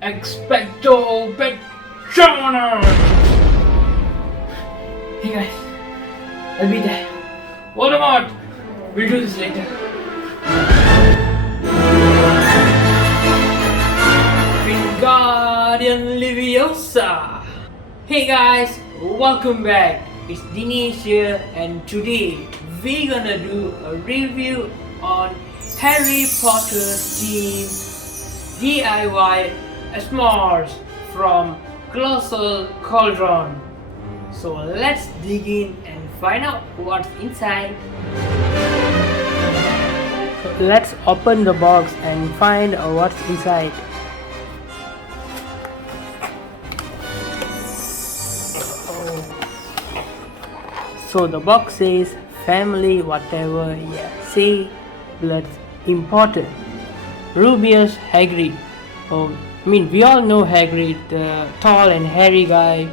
Expecto Patronum! Hey guys, I'll be there. Voldemort! We'll do this later. Wingardium Leviosa! Hey guys, welcome back. It's Dinesh here, and today we're gonna do a review on Harry Potter's themed DIY s'mores from Colossal Cauldron. So let's dig in and find out what's inside. So let's open the box and find out what's inside. So the box says family whatever, yeah, say blood's important. Rubius Hagrid. We all know Hagrid, the tall and hairy guy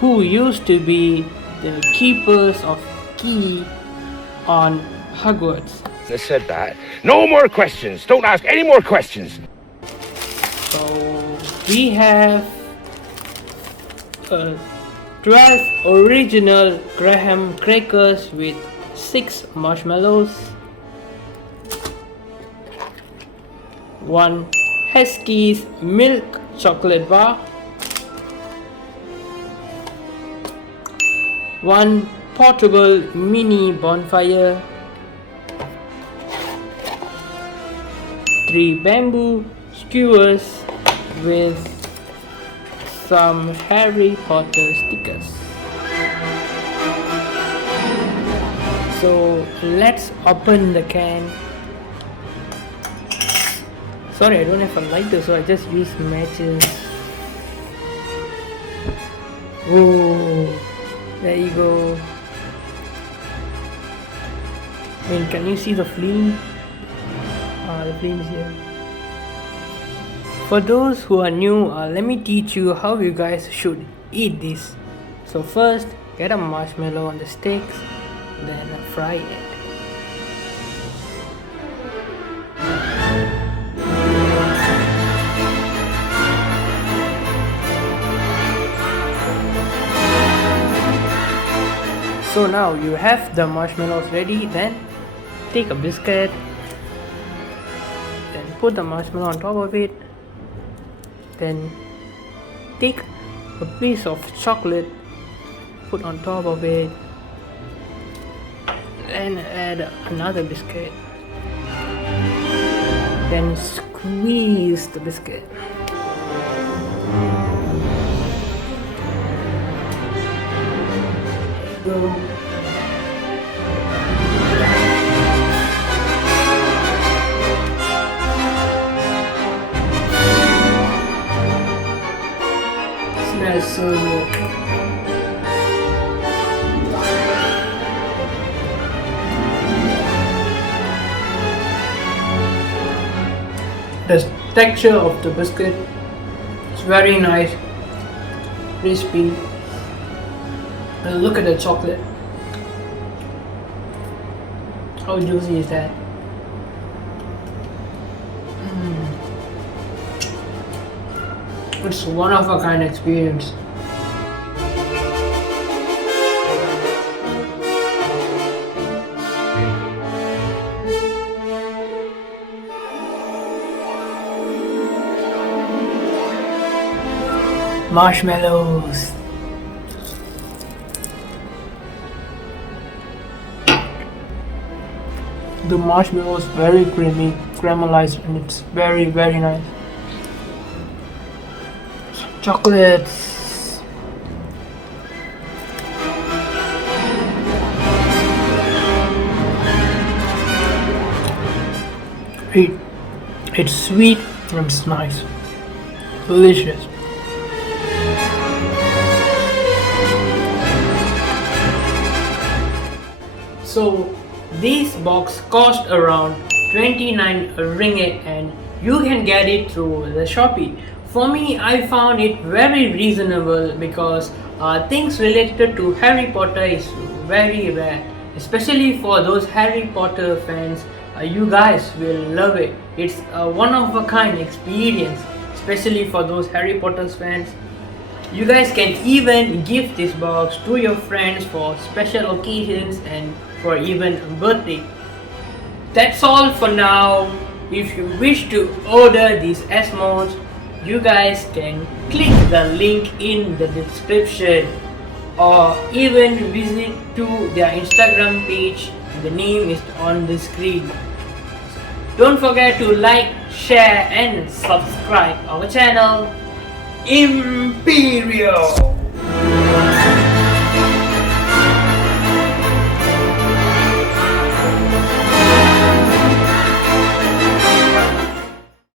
who used to be the keepers of key on Hogwarts. I said that. No more questions. Don't ask any more questions. So we have 12 original graham crackers with 6 marshmallows, 1 Heskey's milk chocolate bar, 1 portable mini bonfire, 3 bamboo skewers with some Harry Potter stickers. So let's open the can. Sorry, I don't have a lighter, so I just use matches. Oh, there you go. Can you see the flame? The flame is here. For those who are new, let me teach you how you guys should eat this. So first, get a marshmallow on the sticks, then fry it. So now you have the marshmallows ready, then take a biscuit, then put the marshmallow on top of it. Then take a piece of chocolate, put on top of it, and add another biscuit. Then squeeze the biscuit. There you go. Smells so good. The texture of the biscuit is very nice, crispy. And look at the chocolate. How juicy is that? It's one of a kind experience. Marshmallows. The marshmallow is very creamy, caramelized, and it's very, very nice. Chocolates. It's sweet and it's nice. Delicious. So this box cost around 29 ringgit and you can get it through the Shopee. For me, I found it very reasonable because things related to Harry Potter is very rare, especially for those Harry Potter fans. You guys will love it. It's a one of a kind experience, especially for those Harry Potter fans. You guys can even give this box to your friends for special occasions and for even a birthday. That's all for now. If you wish to order these S-modes, you guys can click the link in the description or even visit to their Instagram page. The name is on the screen. Don't forget to like, share and subscribe our channel Imperial.